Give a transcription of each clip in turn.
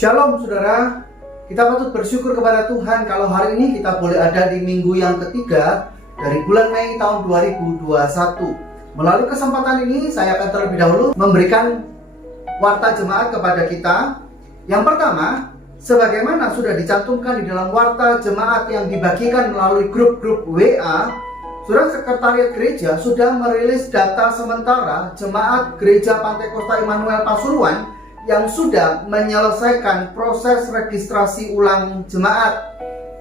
Shalom saudara, kita patut bersyukur kepada Tuhan kalau hari ini kita boleh ada di minggu yang ketiga dari bulan Mei tahun 2021. Melalui kesempatan ini saya akan terlebih dahulu memberikan warta jemaat kepada kita. Yang pertama, sebagaimana sudah dicantumkan di dalam warta jemaat yang dibagikan melalui grup-grup WA, Saudara Sekretariat Gereja sudah merilis data sementara jemaat Gereja Pantai Kosta Immanuel Pasuruan yang sudah menyelesaikan proses registrasi ulang jemaat.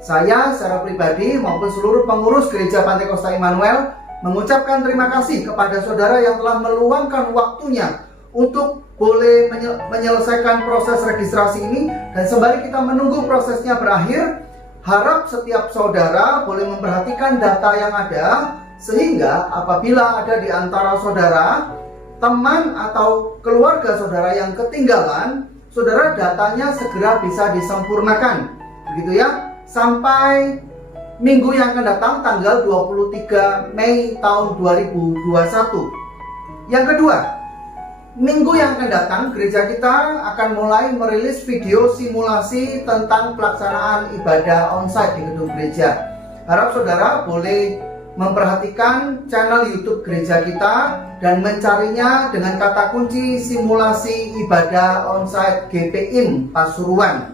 Saya secara pribadi maupun seluruh pengurus Gereja Pantai Kosta Immanuel mengucapkan terima kasih kepada saudara yang telah meluangkan waktunya untuk boleh menyelesaikan proses registrasi ini. Dan sembari kita menunggu prosesnya berakhir, harap setiap saudara boleh memperhatikan data yang ada, sehingga apabila ada di antara saudara, teman atau keluarga saudara yang ketinggalan, saudara datanya segera bisa disempurnakan. Begitu ya, sampai minggu yang akan datang tanggal 23 Mei tahun 2021. Yang kedua, minggu yang akan datang gereja kita akan mulai merilis video simulasi tentang pelaksanaan ibadah onsite di gedung gereja. Harap saudara boleh memperhatikan channel YouTube gereja kita dan mencarinya dengan kata kunci simulasi ibadah onsite GPIM Pasuruan.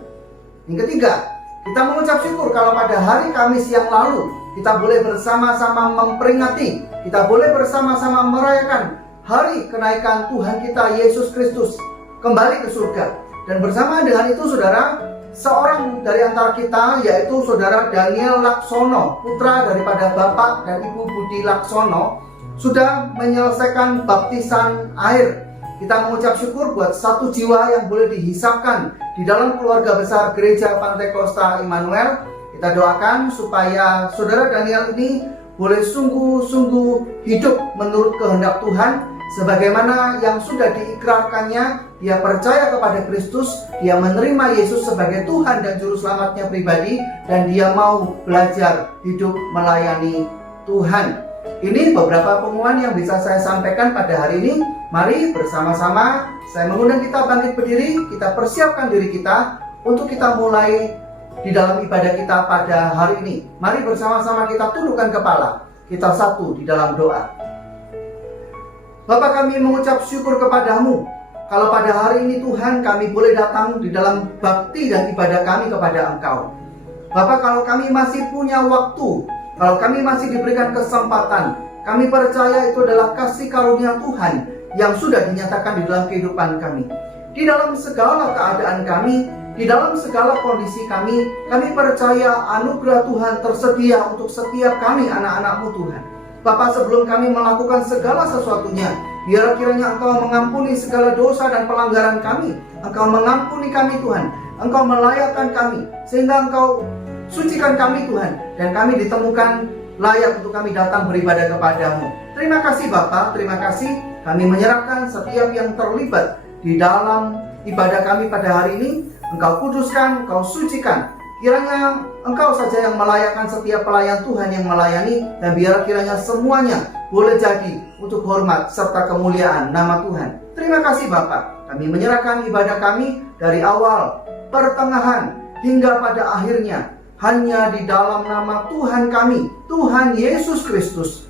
Yang ketiga, kita mengucap syukur kalau pada hari Kamis yang lalu kita boleh bersama-sama memperingati, kita boleh bersama-sama merayakan hari kenaikan Tuhan kita Yesus Kristus kembali ke surga. Dan bersama dengan itu saudara, seorang dari antara kita yaitu saudara Daniel Laksono, putra daripada Bapak dan Ibu Budi Laksono, sudah menyelesaikan baptisan air. Kita mengucap syukur buat satu jiwa yang boleh dihisapkan di dalam keluarga besar Gereja Pantai Kosta Immanuel. Kita doakan supaya saudara Daniel ini boleh sungguh-sungguh hidup menurut kehendak Tuhan, sebagaimana yang sudah diikrarkannya. Dia percaya kepada Kristus, dia menerima Yesus sebagai Tuhan dan Juru Selamatnya pribadi, dan dia mau belajar hidup melayani Tuhan. Ini beberapa pengumuman yang bisa saya sampaikan pada hari ini. Mari bersama-sama saya mengundang kita bangkit berdiri, kita persiapkan diri kita untuk kita mulai di dalam ibadah kita pada hari ini. Mari bersama-sama kita tundukkan kepala, kita satu di dalam doa. Bapa, kami mengucap syukur kepadamu kalau pada hari ini Tuhan kami boleh datang di dalam bakti dan ibadah kami kepada Engkau. Bapa, kalau kami masih punya waktu, kalau kami masih diberikan kesempatan, kami percaya itu adalah kasih karunia Tuhan yang sudah dinyatakan di dalam kehidupan kami. Di dalam segala keadaan kami, di dalam segala kondisi kami percaya anugerah Tuhan tersedia untuk setiap kami anak-anak-Mu Tuhan. Bapak, sebelum kami melakukan segala sesuatunya, biar kiranya Engkau mengampuni segala dosa dan pelanggaran kami. Engkau mengampuni kami Tuhan, Engkau melayakkan kami, sehingga Engkau sucikan kami Tuhan, dan kami ditemukan layak untuk kami datang beribadah kepadamu. Terima kasih Bapak, terima kasih. Kami menyerahkan setiap yang terlibat di dalam ibadah kami pada hari ini. Engkau kuduskan, Engkau sucikan. Kiranya Engkau saja yang melayakkan setiap pelayan Tuhan yang melayani, dan biar kiranya semuanya boleh jadi untuk hormat serta kemuliaan nama Tuhan. Terima kasih Bapak. Kami menyerahkan ibadah kami dari awal, pertengahan, hingga pada akhirnya hanya di dalam nama Tuhan kami, Tuhan Yesus Kristus,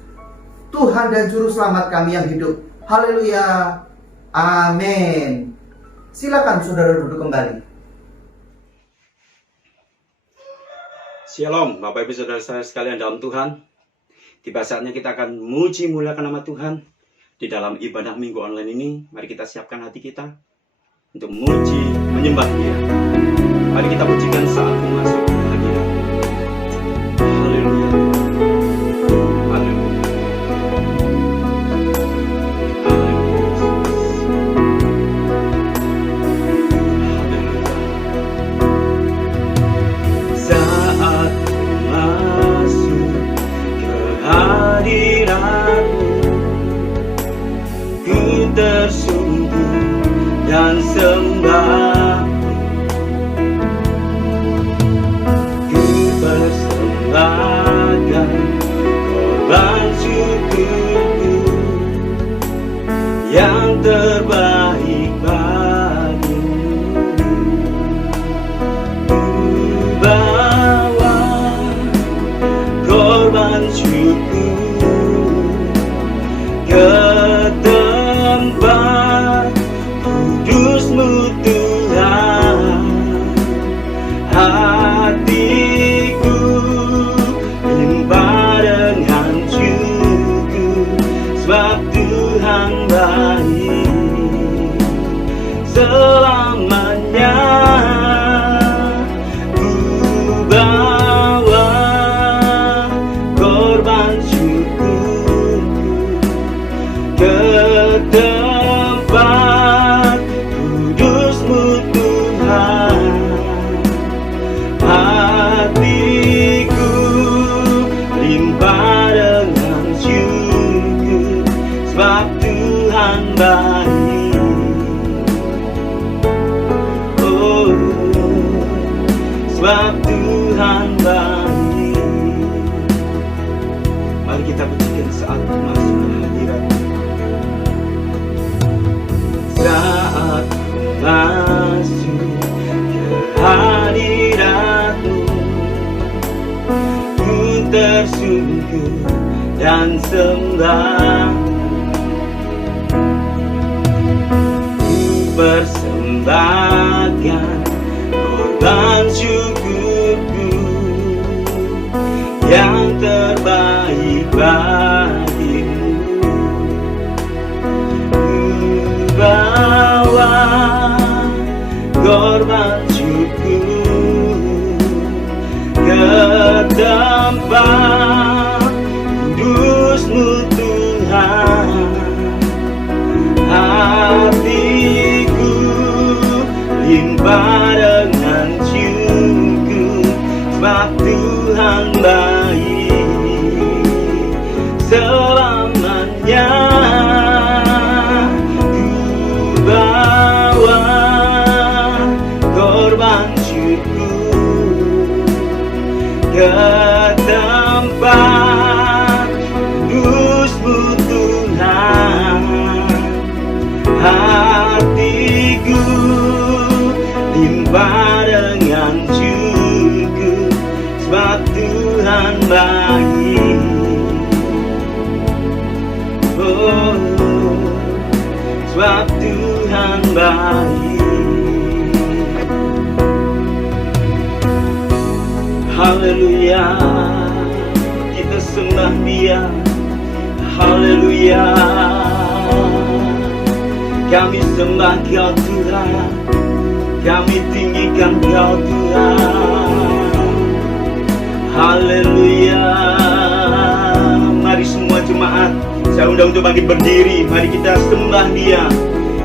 Tuhan dan Juru Selamat kami yang hidup. Haleluya. Amin. Silakan saudara duduk kembali. Shalom Bapak Ibu Saudara saya sekalian dalam Tuhan. Tiba saatnya kita akan muji muliakan nama Tuhan di dalam ibadah minggu online ini. Mari kita siapkan hati kita untuk muji menyembah Dia. Mari kita pujikan saat masuk ke hadirat. Haleluya. Haleluya. Tersungguh dan sembah, ku persembahkan korban syukurku yang terbaik bagimu. korban syukur ke tempat kudus-Mu Tuhan. Hatiku limpah dengan syukur, sebab Tuhan baik selamanya. Ku bawa korban syukur ke tempat kudus-Mu Tuhan. Hatiku limpah dengan syukur, sebab Tuhan baik. Oh, sebab Tuhan baik. Mari kita buktikan saat masuk ke hadirat-Mu. Saat masuk ke hadirat-Mu, ku tersungkur dan sembah. Ku persembahkan korban syukurku yang terbaik bagimu. Ku bawa korban syukur ke tempat kudus-Mu Tuhan. Hatiku limpah dengan syukur, sebab Tuhan baik selamanya. Ku bawa korban syukur ke tempat kudus-Mu Tuhan. Hatiku limpah dengan syukur, sebab Tuhan baik. Oh, sebab Tuhan baik. Haleluya, kita sembah Dia. Haleluya, kami sembah Kau Tuhan, kami tinggikan Kau Tuhan. Haleluya. Mari semua jemaat, saya undang untuk bangkit berdiri. Mari kita sembah Dia,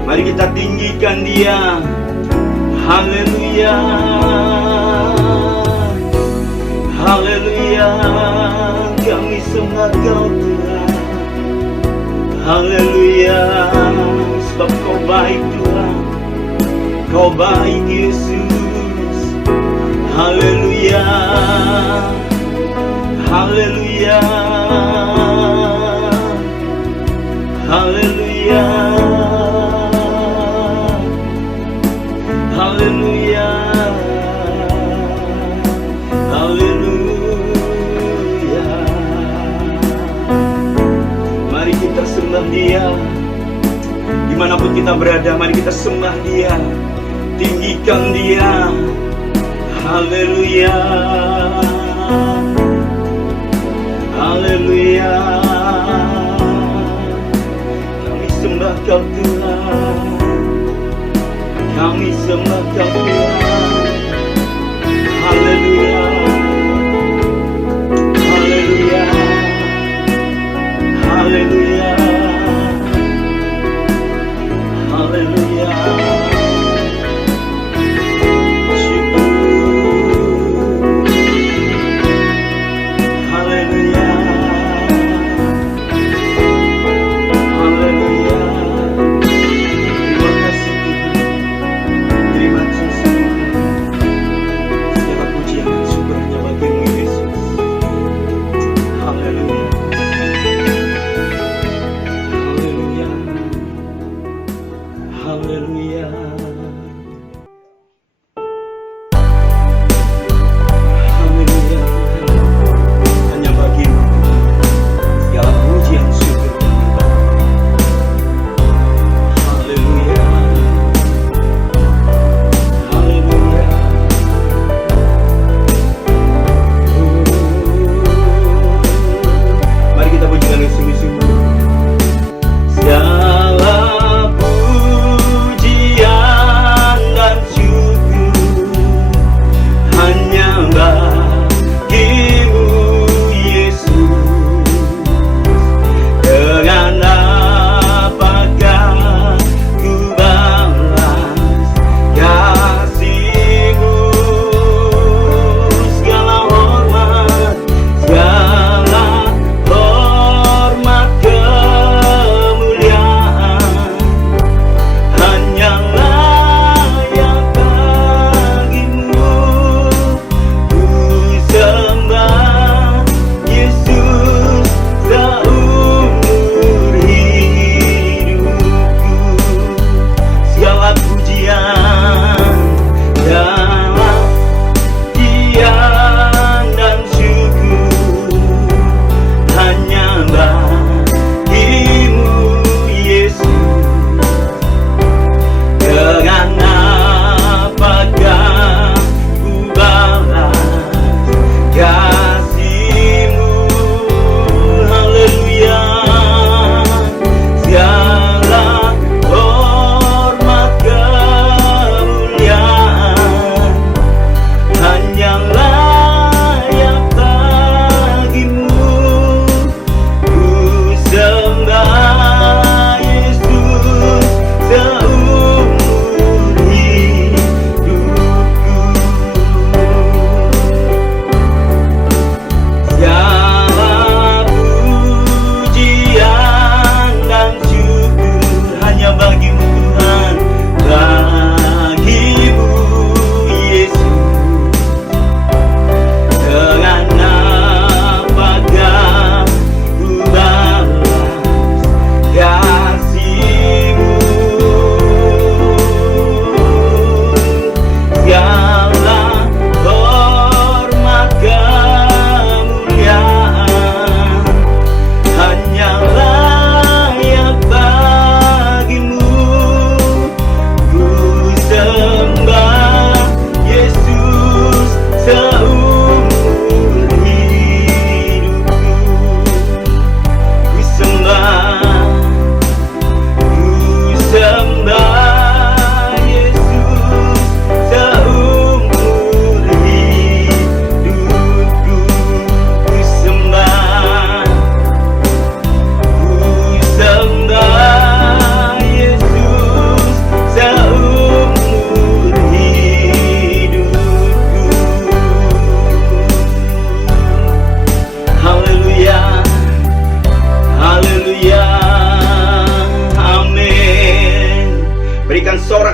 mari kita tinggikan Dia. Haleluya, haleluya, kami sembah Kau Tuhan. Haleluya, sebab Kau baik Tuhan, Kau baik Yesus. Haleluya, haleluya, haleluya, haleluya, haleluya. Mari kita sembah Dia. Dimanapun kita berada, mari kita sembah Dia, tinggikan Dia. Haleluya, haleluya, kami sembah Kau Tuhan, kami sembah Kau Tuhan. Haleluya, haleluya, haleluya, haleluya. Terima kasih Tuhan, terima kasih.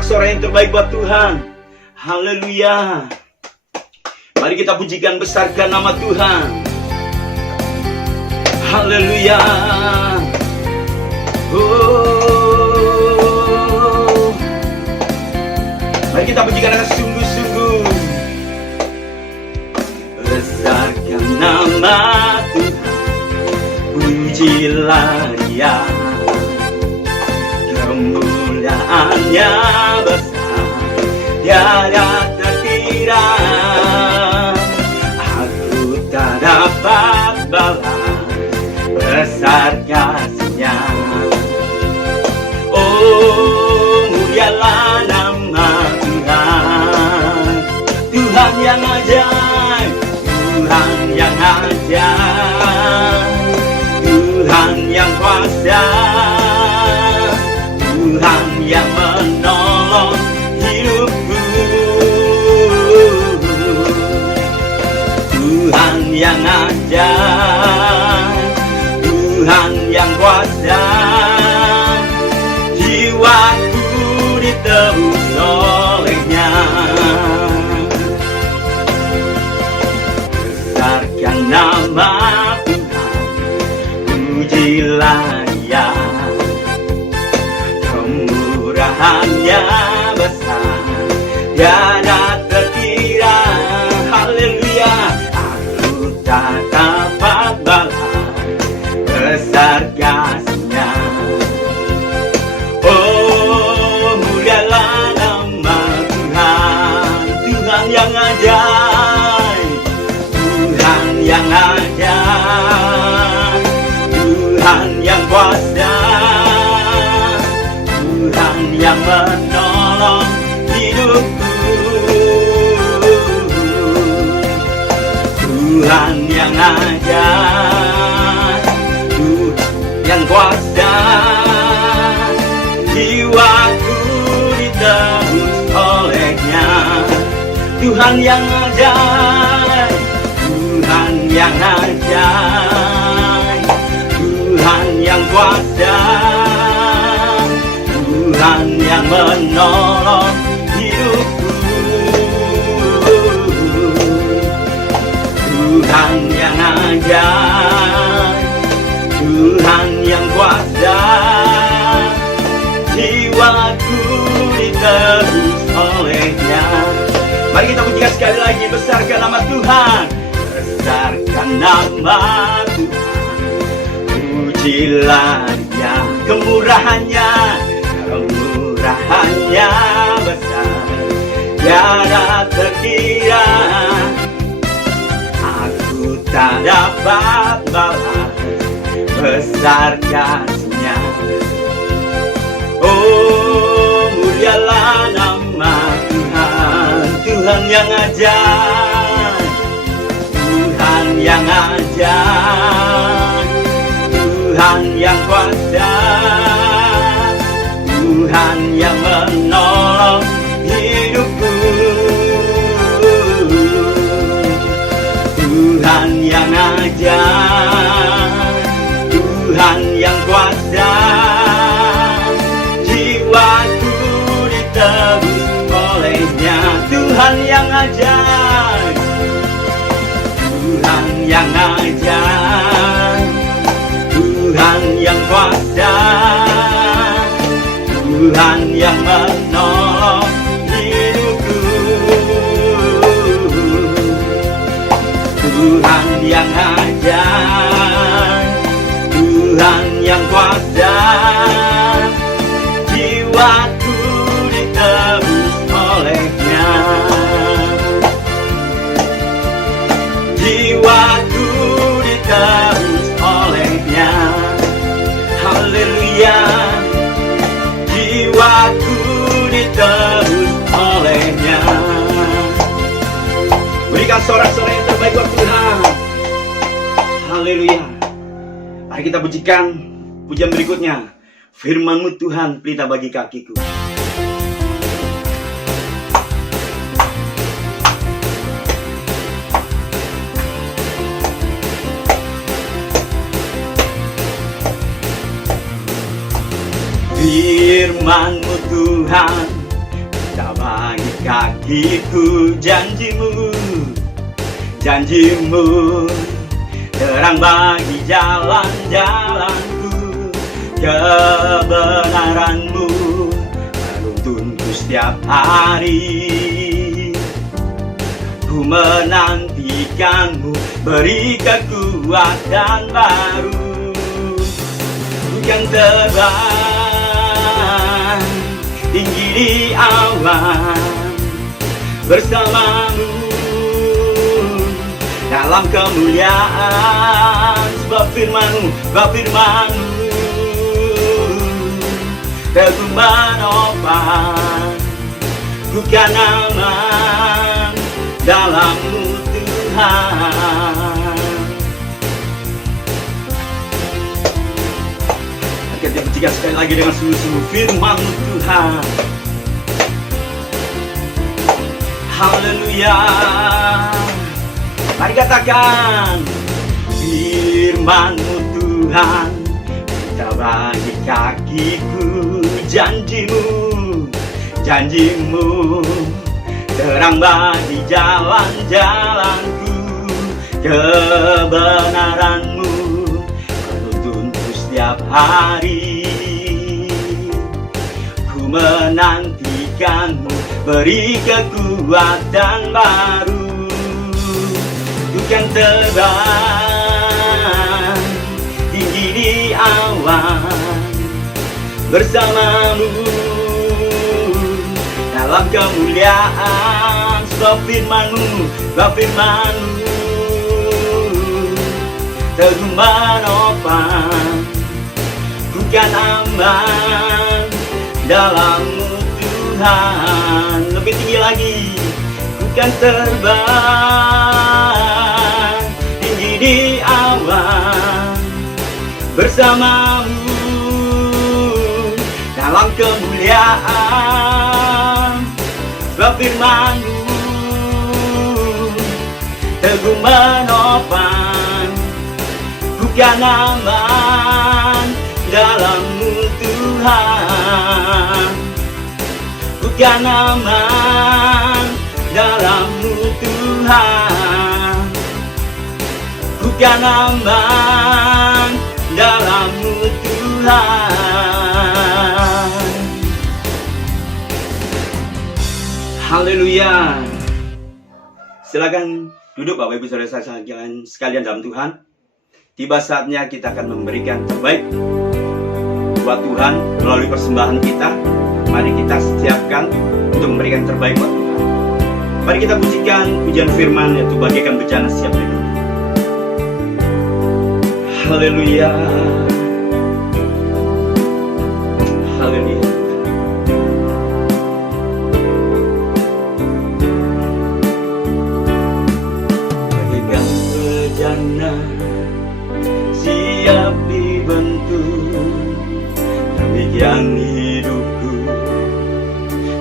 sorak-sorai yang terbaik buat Tuhan. Haleluya. Mari kita pujikan, besarkan nama Tuhan. Haleluya. Oh. Mari kita pujikan dengan sungguh-sungguh. Besarkan nama Tuhan, pujilah Dia. Kemuliaannya besar, tiada terkira. Aku tak dapat balas besar kasih-Nya. Oh, mulialah nama Tuhan, Tuhan yang ajaib, Tuhan yang ajaib, Tuhan yang kuasa, Tuhan yang menolong hidupku, Tuhan yang ajaib, Tuhan yang kuasa, jiwaku ditebus oleh-Nya. Besarkan nama Tuhan, pujilah Dia. Kemurahan-Nya besar, tiada terkira. Haleluya. Aku tak dapat balas besar kasih-Nya. Oh, mulialah nama Tuhan, Tuhan yang ajaib, Tuhan yang ajaib, Tuhan yang kuasa, Tuhan yang menolong hidupku, Tuhan yang ajaib, Tuhan yang kuasa, jiwaku ditebus oleh-Nya. Tuhan yang ajaib, Tuhan yang ajaib, Tuhan yang kuasa, Tuhan yang menolong hidupku, Tuhan yang ajaib, Tuhan yang kuasa, jiwaku ditebus oleh-Nya. Mari kita pujikan sekali lagi, besarkan nama Tuhan, besarkan nama Tuhan, pujilah Dia. Kemurahan-Nya, kemurahan-Nya besar, tiada terkira. Aku tak dapat balas besar kasih-Nya. Oh, mulialah nama Tuhan, Tuhan yang ajaib, Tuhan yang ajaib, Tuhan yang kuasa, Tuhan yang menolong hidupku, Tuhan yang ajaib, Tuhan yang kuasa, jiwaku ditebus oleh-Nya. Tuhan yang ajaib, Tuhan yang ajaib, Tuhan yang kuasa, Tuhan yang menolong hidupku, Tuhan yang ajaib, Tuhan yang kuasa, jiwaku ditebus oleh-Nya. Jiwaku ditebus oleh-Nya. Haleluya. Jiwaku ditebus oleh-Nya. Berikan sorak-sorai yang terbaik buat Tuhan. Haleluya. Mari kita pujikan pujian berikutnya. Firman-Mu Tuhan, pelita bagi kakiku. Firman-Mu Tuhan, kakiku. Janjimu, janjimu terang bagi jalan-jalanku. Kebenaranmu menuntunku setiap hari. Ku menantikanmu, beri kekuatan baru. Bukan terbang tinggi di awan, bersamamu dalam kemuliaan. Sebab firman-Mu teguh menopang, ku kan aman dalam-Mu Tuhan. Kita pujikan sekali lagi dengan sungguh-sungguh firman-Mu Tuhan. Haleluya. Mari katakan, firman-Mu Tuhan kita bagi kakiku. Janjimu, janjimu terang bagi jalan-jalanku. Kebenaran-Mu menuntunku setiap hari. Ku menantikan-Mu, beri kekuatan baru. Bukan terbang tinggi di awan, bersama-Mu dalam kemuliaan. Sebab firman-Mu teguh menopang, ku kan aman dalam-Mu Tuhan. Lebih tinggi lagi, ku kan terbang tinggi di awan, bersama-Mu dalam kemuliaan. Sebab firman-Mu teguh menopang, ku kan aman dalam-Mu Tuhan. Ku kan aman dalam-Mu Tuhan. Ku kan aman dalam-Mu Tuhan. Haleluya. Silakan duduk Bapak Ibu Saudara sekalian dalam Tuhan. Tiba saatnya kita akan memberikan terbaik buat Tuhan melalui persembahan kita. Mari kita siapkan untuk memberikan terbaik buat Tuhan. Mari kita pujikan pujian firman, yaitu bagaikan bejana siap minum. Haleluya. Haleluya. Bagaikan bejana siap dibentuk, demikian hidupku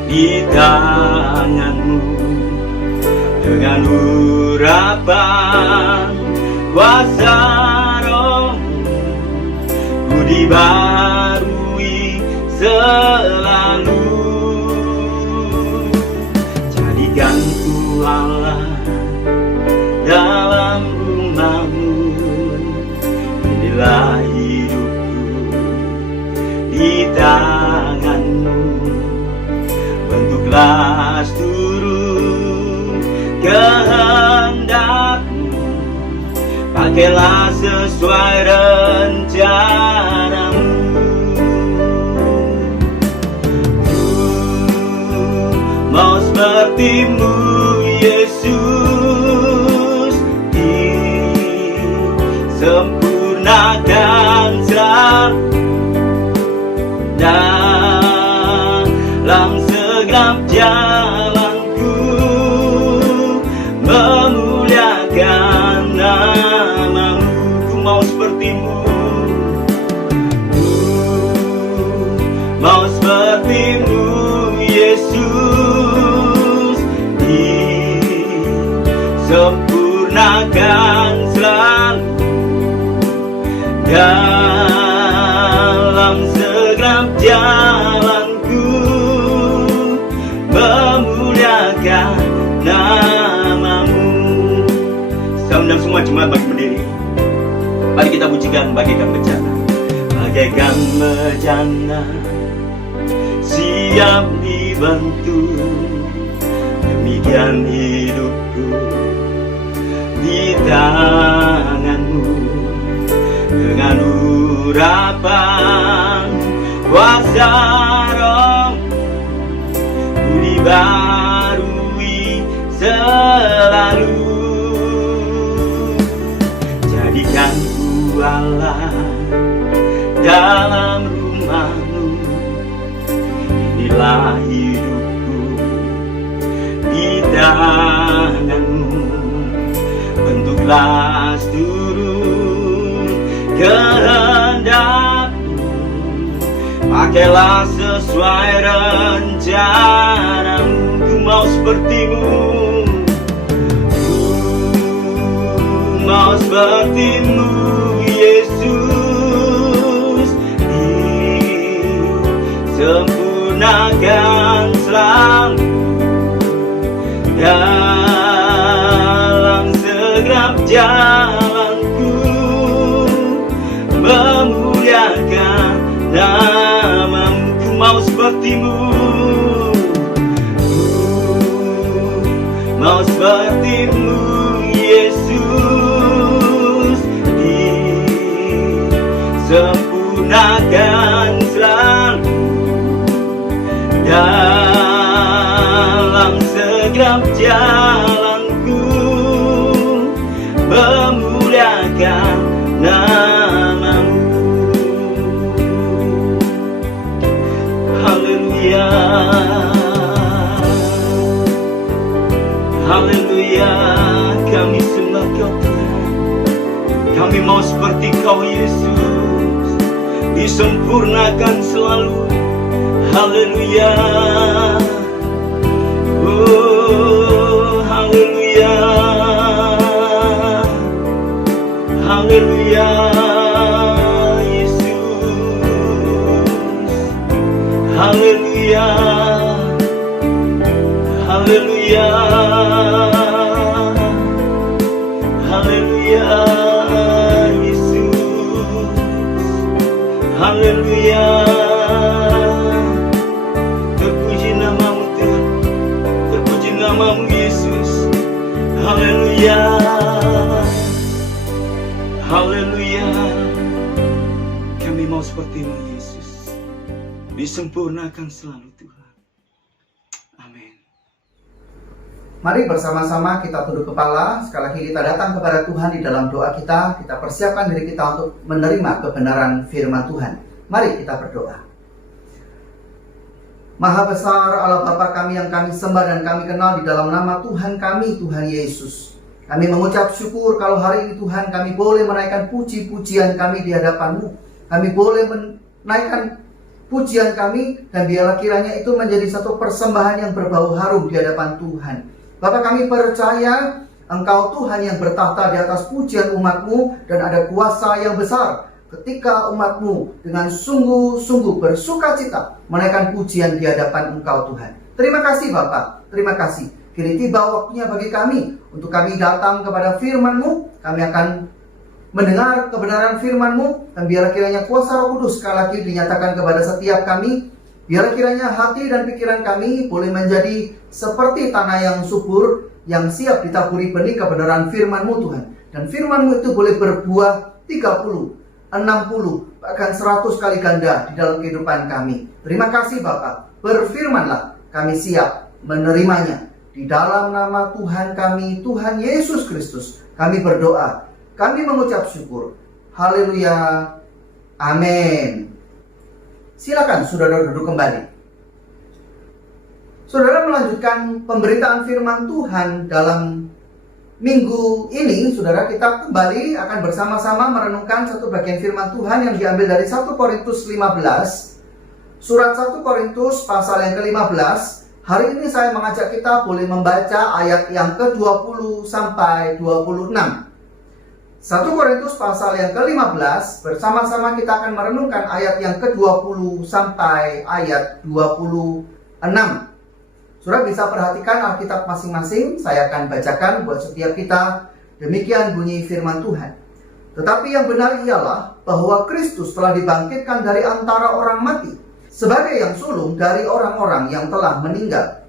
di tangan-Mu. Dengan urapan kuasa Roh-Mu, ku dibarui selalu. Jadikan ku Allah dalam rumah-Mu. Inilah hidupku di tangan-Mu. Bentuklah seluruh kehendak-Mu, pakailah sesuai rencana-Mu. Ku mau seperti-Mu Yesus, disempurnakan selalu dalam segenap jalanku, memuliakan nama-Mu. Ku mau seperti-Mu, ku mau seperti-Mu Yesus, disempurnakan selalu dalam segenap jalanku, memuliakan Mari kita pujikan bagaikan bejana. Bagaikan bejana siap dibantu, demikian hidupku di tanganmu. Dengan urapan kuasa Roh ku dibarui selalu. Jadikan ku Allah dalam rumahmu, inilah hidupku di tanganmu. Bentuklah seluruh kehendakmu, pakailah sesuai rencanamu. Ku mau sepertimu, ku mau sepertimu Yesus, disempurnakan selalu dalam segenap jalanku, memuliakan namamu. Ku mau sepertimu, mau sepertimu Yesus, disempurnakan selalu dalam segenap jalanku, memuliakan namamu. Haleluya, haleluya, kami sembah Kau Tuhan. Kami mau seperti Kau Yesus, disempurnakan selalu. Haleluya, oh haleluya, haleluya Yesus, haleluya, haleluya, haleluya Yesus, haleluya. Terpuji namamu Tuhan, terpuji namamu Yesus, haleluya, haleluya. Kami mau sepertimu Yesus, disempurnakan selalu Tuhan. Amin. Mari bersama-sama kita tunduk kepala. Sekali lagi kita datang kepada Tuhan di dalam doa kita. Kita persiapkan diri kita untuk menerima kebenaran firman Tuhan. Mari kita berdoa. Maha besar Allah Bapa kami yang kami sembah dan kami kenal di dalam nama Tuhan kami, Tuhan Yesus. Kami mengucap syukur kalau hari ini Tuhan kami boleh menaikkan puji-pujian kami di hadapan-Mu. Kami boleh menaikkan pujian kami dan biarlah kiranya itu menjadi satu persembahan yang berbau harum di hadapan Tuhan. Bapa kami percaya Engkau Tuhan yang bertahta di atas pujian umat-Mu dan ada kuasa yang besar ketika umat-Mu dengan sungguh-sungguh bersukacita menaikkan pujian di hadapan Engkau Tuhan. Terima kasih Bapa, terima kasih. Kini tiba waktunya bagi kami untuk kami datang kepada firman-Mu. Kami akan mendengar kebenaran firman-Mu dan biarlah kiranya kuasa Roh Kudus sekali lagi dinyatakan kepada setiap kami. Biarlah kiranya hati dan pikiran kami boleh menjadi seperti tanah yang subur yang siap ditaburi benih kebenaran firman-Mu Tuhan. Dan firman-Mu itu boleh berbuah 30, 60, bahkan 100 kali ganda di dalam kehidupan kami. Terima kasih Bapa. Berfirmanlah, kami siap menerimanya. Di dalam nama Tuhan kami, Tuhan Yesus Kristus, kami berdoa. Kami mengucap syukur. Haleluya. Amin. Silakan saudara duduk kembali. Saudara melanjutkan pemberitaan firman Tuhan dalam minggu ini. Saudara, kita kembali akan bersama-sama merenungkan satu bagian firman Tuhan yang diambil dari 1 Korintus 15. Surat 1 Korintus pasal yang ke-15. Hari ini saya mengajak kita boleh membaca ayat yang ke-20 sampai 26. 1 Korintus pasal yang ke-15, bersama-sama kita akan merenungkan ayat yang ke-20 sampai ayat 26. Saudara bisa perhatikan Alkitab masing-masing, saya akan bacakan buat setiap kita. Demikian bunyi firman Tuhan. Tetapi yang benar ialah bahwa Kristus telah dibangkitkan dari antara orang mati sebagai yang sulung dari orang-orang yang telah meninggal.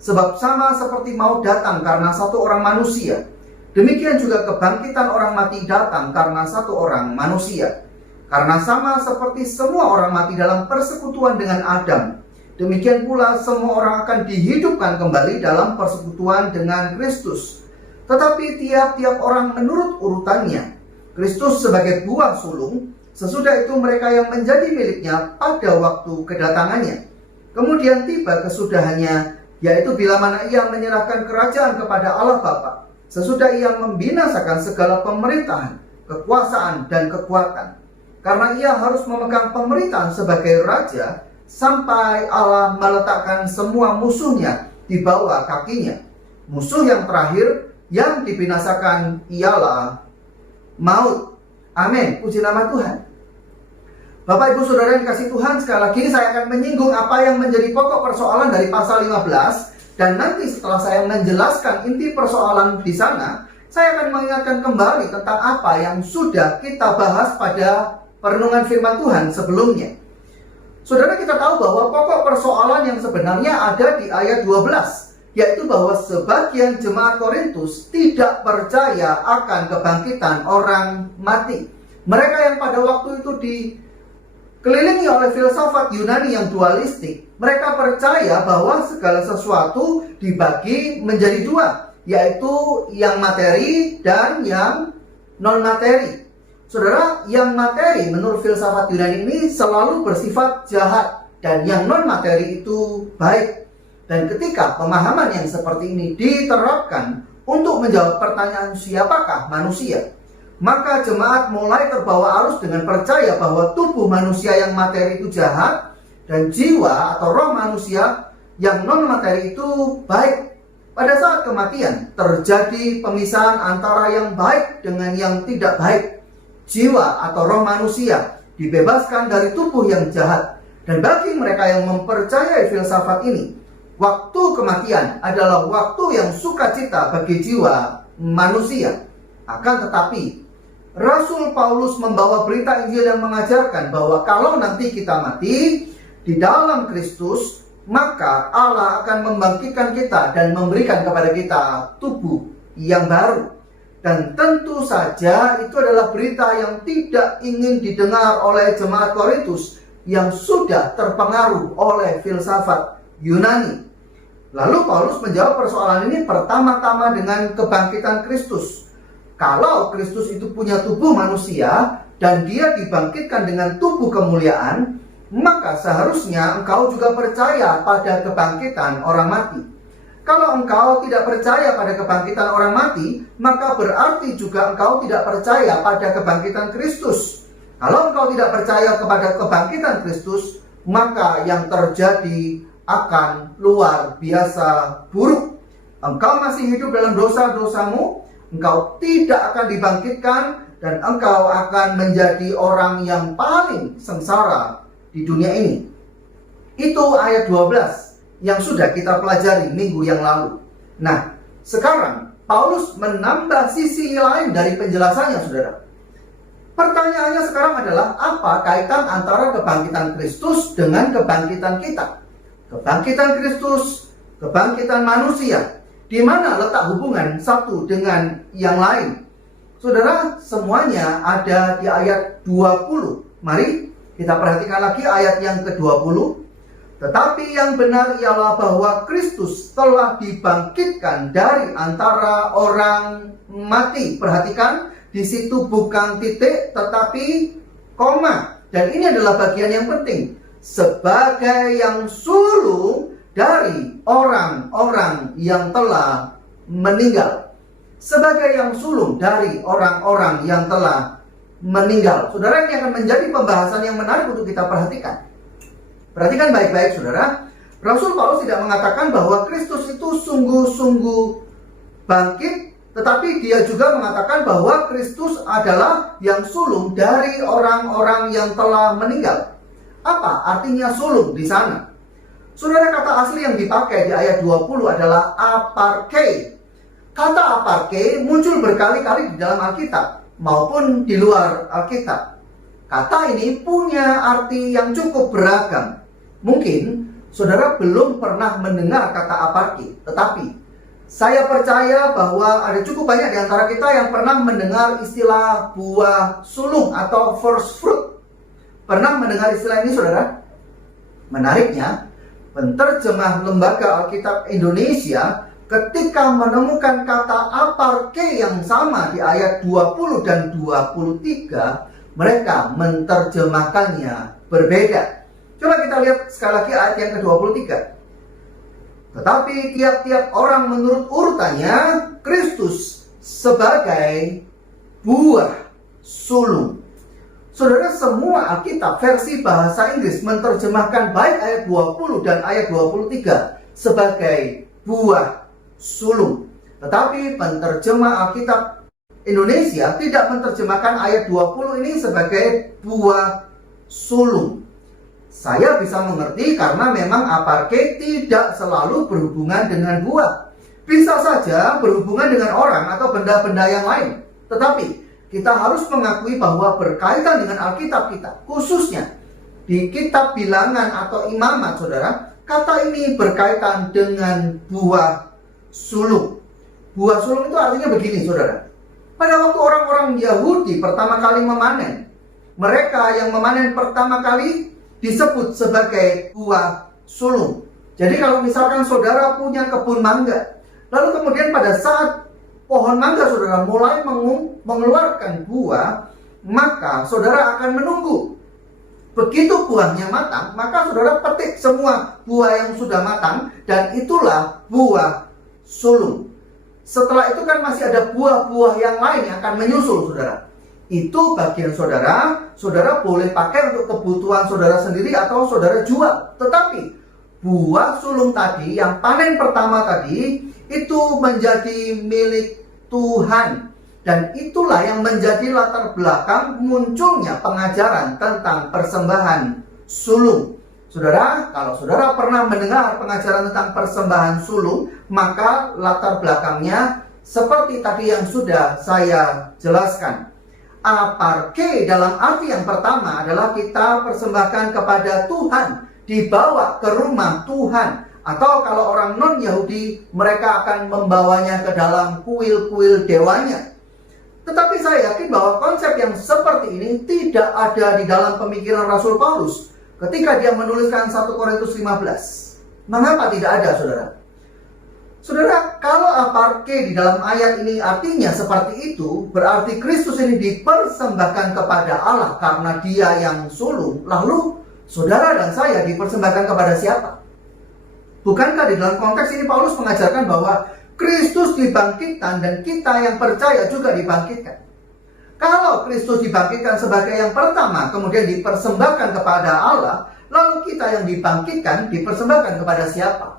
Sebab sama seperti maut datang karena satu orang manusia, demikian juga kebangkitan orang mati datang karena satu orang manusia. Karena sama seperti semua orang mati dalam persekutuan dengan Adam, demikian pula semua orang akan dihidupkan kembali dalam persekutuan dengan Kristus. Tetapi tiap-tiap orang menurut urutannya. Kristus sebagai buah sulung, sesudah itu mereka yang menjadi miliknya pada waktu kedatangannya. Kemudian tiba kesudahannya, yaitu bila mana ia menyerahkan kerajaan kepada Allah Bapa, sesudah ia membinasakan segala pemerintahan, kekuasaan, dan kekuatan. Karena ia harus memegang pemerintahan sebagai raja, sampai Allah meletakkan semua musuhnya di bawah kakinya. Musuh yang terakhir yang dibinasakan ialah maut. Amin. Puji nama Tuhan. Bapak Ibu Saudara yang dikasihi Tuhan, sekali lagi saya akan menyinggung apa yang menjadi pokok persoalan dari pasal 15. Dan nanti setelah saya menjelaskan inti persoalan di sana, saya akan mengingatkan kembali tentang apa yang sudah kita bahas pada perenungan firman Tuhan sebelumnya. Saudara, kita tahu bahwa pokok persoalan yang sebenarnya ada di ayat 12. Yaitu bahwa sebagian jemaat Korintus tidak percaya akan kebangkitan orang mati. Mereka yang pada waktu itu dikelilingi oleh filsafat Yunani yang dualistik, mereka percaya bahwa segala sesuatu dibagi menjadi dua, yaitu yang materi dan yang non-materi. Saudara, yang materi menurut filsafat Yunani ini selalu bersifat jahat, dan yang non-materi itu baik. Dan ketika pemahaman yang seperti ini diterapkan untuk menjawab pertanyaan siapakah manusia, maka jemaat mulai terbawa arus dengan percaya bahwa tubuh manusia yang materi itu jahat dan jiwa atau roh manusia yang non-materi itu baik. Pada saat kematian terjadi pemisahan antara yang baik dengan yang tidak baik. Jiwa atau roh manusia dibebaskan dari tubuh yang jahat. Dan bagi mereka yang mempercayai filsafat ini, waktu kematian adalah waktu yang sukacita bagi jiwa manusia. Akan tetapi, Rasul Paulus membawa berita Injil yang mengajarkan bahwa kalau nanti kita mati di dalam Kristus, maka Allah akan membangkitkan kita dan memberikan kepada kita tubuh yang baru. Dan tentu saja itu adalah berita yang tidak ingin didengar oleh jemaat Korintus yang sudah terpengaruh oleh filsafat Yunani. Lalu Paulus menjawab persoalan ini pertama-tama dengan kebangkitan Kristus. Kalau Kristus itu punya tubuh manusia dan dia dibangkitkan dengan tubuh kemuliaan, maka seharusnya engkau juga percaya pada kebangkitan orang mati. Kalau engkau tidak percaya pada kebangkitan orang mati, maka berarti juga engkau tidak percaya pada kebangkitan Kristus. Kalau engkau tidak percaya kepada kebangkitan Kristus, maka yang terjadi akan luar biasa buruk. Engkau masih hidup dalam dosa-dosamu, engkau tidak akan dibangkitkan, dan engkau akan menjadi orang yang paling sengsara di dunia ini. Itu ayat 12 yang sudah kita pelajari minggu yang lalu. Nah, sekarang Paulus menambah sisi lain dari penjelasannya, saudara. Pertanyaannya sekarang adalah, apa kaitan antara kebangkitan Kristus dengan kebangkitan kita? Kebangkitan Kristus, kebangkitan manusia, di mana letak hubungan satu dengan yang lain? Saudara, semuanya ada di ayat 20. Mari kita perhatikan lagi ayat yang ke-20. Tetapi yang benar ialah bahwa Kristus telah dibangkitkan dari antara orang mati. Perhatikan, di situ bukan titik tetapi koma. Dan ini adalah bagian yang penting. Sebagai yang sulung dari orang-orang yang telah meninggal. Sebagai yang sulung dari orang-orang yang telah meninggal. Saudara, ini akan menjadi pembahasan yang menarik untuk kita perhatikan. Perhatikan baik-baik, saudara. Rasul Paulus tidak mengatakan bahwa Kristus itu sungguh-sungguh bangkit, tetapi dia juga mengatakan bahwa Kristus adalah yang sulung dari orang-orang yang telah meninggal. Apa artinya sulung di sana? Saudara, kata asli yang dipakai di ayat 20 adalah aparke. Kata aparke muncul berkali-kali di dalam Alkitab. maupun di luar Alkitab. Kata ini punya arti yang cukup beragam. Mungkin saudara belum pernah mendengar kata aparke, tetapi saya percaya bahwa ada cukup banyak di antara kita yang pernah mendengar istilah buah sulung atau first fruit. Pernah mendengar istilah ini, saudara? Menariknya, penterjemah Lembaga Alkitab Indonesia ketika menemukan kata aparke yang sama di ayat 20 dan 23, mereka menerjemahkannya berbeda. Coba kita lihat sekali lagi ayat yang ke-23. Tetapi tiap-tiap orang menurut urutannya, Kristus sebagai buah sulung. Saudara, semua Alkitab versi bahasa Inggris menerjemahkan baik ayat 20 dan ayat 23 sebagai buah sulung. Tetapi penterjemah Alkitab Indonesia tidak menerjemahkan ayat 20 ini sebagai buah sulung. Saya bisa mengerti karena memang aparke tidak selalu berhubungan dengan buah. Bisa saja berhubungan dengan orang atau benda-benda yang lain. Tetapi kita harus mengakui bahwa berkaitan dengan Alkitab kita, khususnya di kitab bilangan atau imamat, saudara, kata ini berkaitan dengan buah sulung. Buah sulung itu artinya begini, saudara. Pada waktu orang-orang Yahudi pertama kali memanen, mereka yang memanen pertama kali disebut sebagai buah sulung. Jadi kalau misalkan saudara punya kebun mangga, lalu kemudian pada saat pohon mangga saudara mulai mengeluarkan buah, maka saudara akan menunggu. Begitu buahnya matang, maka saudara petik semua buah yang sudah matang, dan itulah buah sulung. Setelah itu kan masih ada buah-buah yang lain yang akan menyusul, saudara. Itu bagian saudara, saudara boleh pakai untuk kebutuhan saudara sendiri atau saudara jual. Tetapi buah sulung tadi, yang panen pertama tadi, itu menjadi milik Tuhan. Dan itulah yang menjadi latar belakang munculnya pengajaran tentang persembahan sulung. Saudara, kalau saudara pernah mendengar pengajaran tentang persembahan sulung, maka latar belakangnya seperti tadi yang sudah saya jelaskan. Aparke dalam arti yang pertama adalah kita persembahkan kepada Tuhan, dibawa ke rumah Tuhan. Atau kalau orang non-Yahudi, mereka akan membawanya ke dalam kuil-kuil dewanya. Tetapi saya yakin bahwa konsep yang seperti ini tidak ada di dalam pemikiran Rasul Paulus ketika dia menuliskan 1 Korintus 15. Mengapa tidak ada, saudara? Saudara, kalau aparke di dalam ayat ini artinya seperti itu, berarti Kristus ini dipersembahkan kepada Allah karena dia yang sulung. Lalu, saudara dan saya dipersembahkan kepada siapa? Bukankah di dalam konteks ini Paulus mengajarkan bahwa Kristus dibangkitkan dan kita yang percaya juga dibangkitkan? Kalau Kristus dibangkitkan sebagai yang pertama, kemudian dipersembahkan kepada Allah, lalu kita yang dibangkitkan dipersembahkan kepada siapa?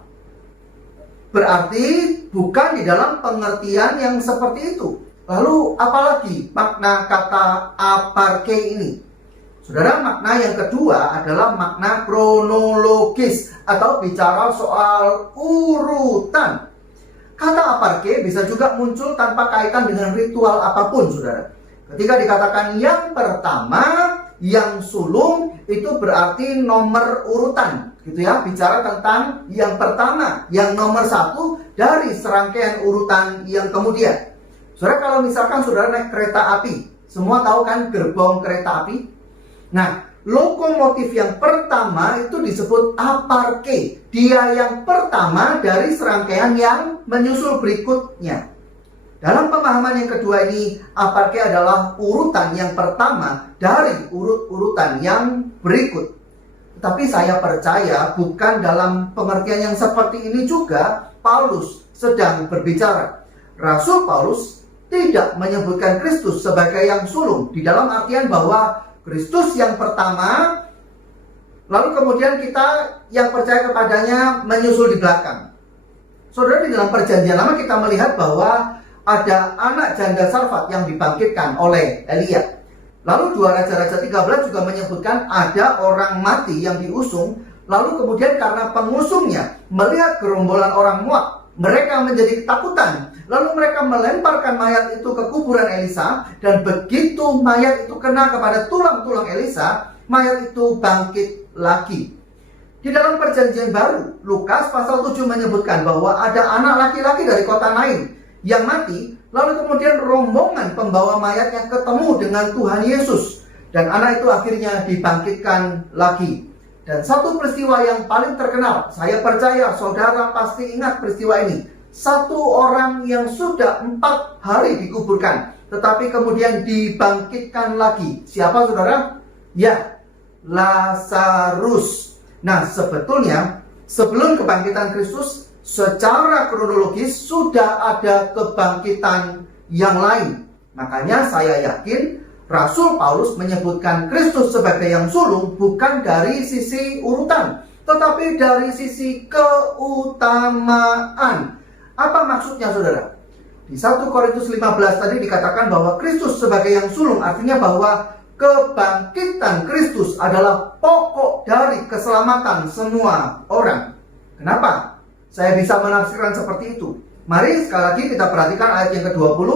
Berarti bukan di dalam pengertian yang seperti itu. Lalu apalagi makna kata aparke ini? Saudara, makna yang kedua adalah makna kronologis atau bicara soal urutan. Kata aparke bisa juga muncul tanpa kaitan dengan ritual apapun, saudara. Ketika dikatakan yang pertama, yang sulung, itu berarti nomor urutan, gitu ya. Bicara tentang yang pertama, yang nomor satu dari serangkaian urutan yang kemudian. Saudara, kalau misalkan saudara naik kereta api, semua tahu kan gerbong kereta api? Nah, lokomotif yang pertama itu disebut aparke. Dia yang pertama dari serangkaian yang menyusul berikutnya. Dalam pemahaman yang kedua ini, aparke adalah urutan yang pertama dari urut-urutan yang berikut. Tetapi saya percaya bukan dalam pengertian yang seperti ini juga Paulus sedang berbicara. Rasul Paulus tidak menyebutkan Kristus sebagai yang sulung, di dalam artian bahwa Kristus yang pertama, lalu kemudian kita yang percaya kepadanya menyusul di belakang. Saudara, di dalam perjanjian lama kita melihat bahwa ada anak janda Sarfat yang dibangkitkan oleh Elia. Lalu 2 Raja-Raja 13 juga menyebutkan ada orang mati yang diusung. Lalu kemudian karena pengusungnya melihat gerombolan orang Moab, mereka menjadi ketakutan Lalu mereka melemparkan mayat itu ke kuburan Elisa, dan begitu mayat itu kena kepada tulang-tulang Elisa, mayat itu bangkit lagi. Di dalam perjanjian baru, Lukas pasal 7 menyebutkan bahwa ada anak laki-laki dari kota Nain yang mati, lalu kemudian rombongan pembawa mayatnya ketemu dengan Tuhan Yesus, dan anak itu akhirnya dibangkitkan lagi. Dan satu peristiwa yang paling terkenal, saya percaya saudara pasti ingat peristiwa ini. Satu orang yang sudah 4 hari dikuburkan, tetapi kemudian dibangkitkan lagi. Siapa saudara? Ya, Lazarus. Nah, sebetulnya sebelum kebangkitan Kristus, secara kronologis sudah ada kebangkitan yang lain. Makanya saya yakin Rasul Paulus menyebutkan Kristus sebagai yang sulung bukan dari sisi urutan, tetapi dari sisi keutamaan. Apa maksudnya saudara? Di 1 Korintus 15 tadi dikatakan bahwa Kristus sebagai yang sulung, artinya bahwa kebangkitan Kristus adalah pokok dari keselamatan semua orang. Kenapa saya bisa menafsirkan seperti itu? Mari sekali lagi kita perhatikan ayat yang ke-20.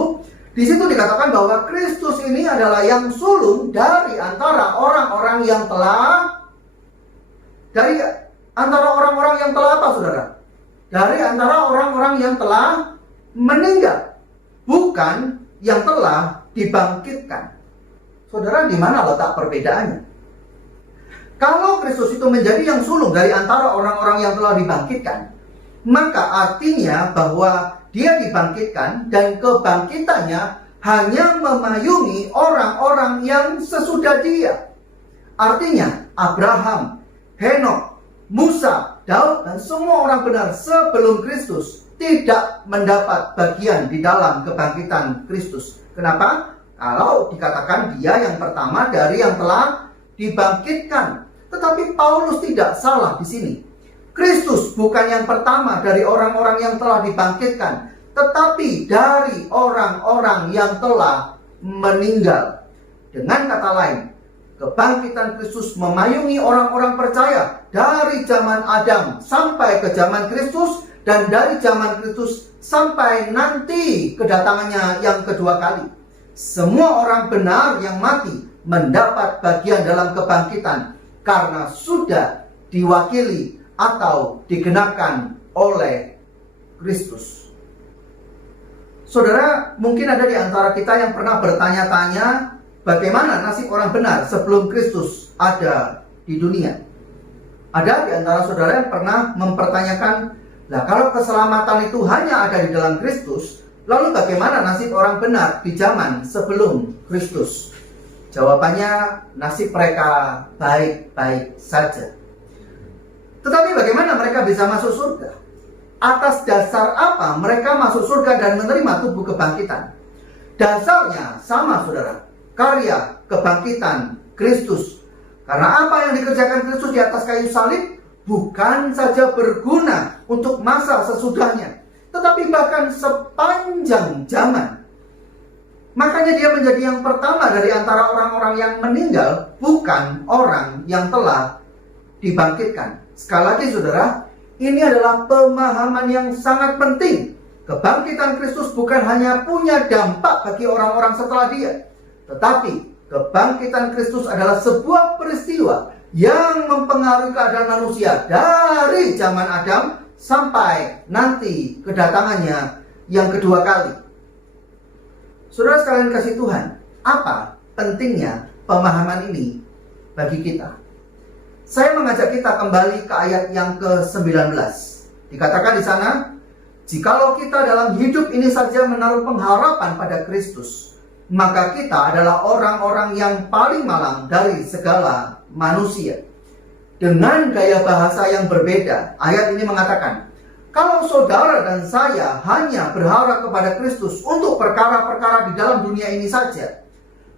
Di situ dikatakan bahwa Kristus ini adalah yang sulung dari antara orang-orang yang telah apa saudara? Dari antara orang-orang yang telah meninggal, bukan yang telah dibangkitkan. Saudara, di mana letak perbedaannya? Kalau Kristus itu menjadi yang sulung dari antara orang-orang yang telah dibangkitkan, maka artinya bahwa dia dibangkitkan dan kebangkitannya hanya memayungi orang-orang yang sesudah dia. Artinya Abraham, Henokh, Musa, Daud, dan semua orang benar sebelum Kristus tidak mendapat bagian di dalam kebangkitan Kristus. Kenapa? Kalau dikatakan dia yang pertama dari yang telah dibangkitkan. Tetapi Paulus tidak salah di sini. Kristus bukan yang pertama dari orang-orang yang telah dibangkitkan, tetapi dari orang-orang yang telah meninggal. Dengan kata lain, kebangkitan Kristus memayungi orang-orang percaya dari zaman Adam sampai ke zaman Kristus, dan dari zaman Kristus sampai nanti kedatangannya yang kedua kali. Semua orang benar yang mati mendapat bagian dalam kebangkitan karena sudah diwakili atau dikenakan oleh Kristus. Saudara, mungkin ada di antara kita yang pernah bertanya-tanya bagaimana nasib orang benar sebelum Kristus ada di dunia. Ada di antara saudara yang pernah mempertanyakan, lah kalau keselamatan itu hanya ada di dalam Kristus, lalu bagaimana nasib orang benar di zaman sebelum Kristus? Jawabannya, nasib mereka baik-baik saja. Tetapi bagaimana mereka bisa masuk surga? Atas dasar apa mereka masuk surga dan menerima tubuh kebangkitan? Dasarnya sama saudara, karya kebangkitan Kristus. Karena apa yang dikerjakan Kristus di atas kayu salib bukan saja berguna untuk masa sesudahnya, tetapi bahkan sepanjang zaman. Makanya dia menjadi yang pertama dari antara orang-orang yang meninggal, bukan orang yang telah dibangkitkan. Sekali lagi saudara, ini adalah pemahaman yang sangat penting. Kebangkitan Kristus bukan hanya punya dampak bagi orang-orang setelah dia, tetapi kebangkitan Kristus adalah sebuah peristiwa yang mempengaruhi keadaan manusia dari zaman Adam sampai nanti kedatangannya yang kedua kali. Saudara sekalian kasih Tuhan, apa pentingnya pemahaman ini bagi kita? Saya mengajak kita kembali ke ayat yang ke-19. Dikatakan di sana, jikalau kita dalam hidup ini saja menaruh pengharapan pada Kristus, maka kita adalah orang-orang yang paling malang dari segala manusia. Dengan gaya bahasa yang berbeda, ayat ini mengatakan, kalau saudara dan saya hanya berharap kepada Kristus untuk perkara-perkara di dalam dunia ini saja,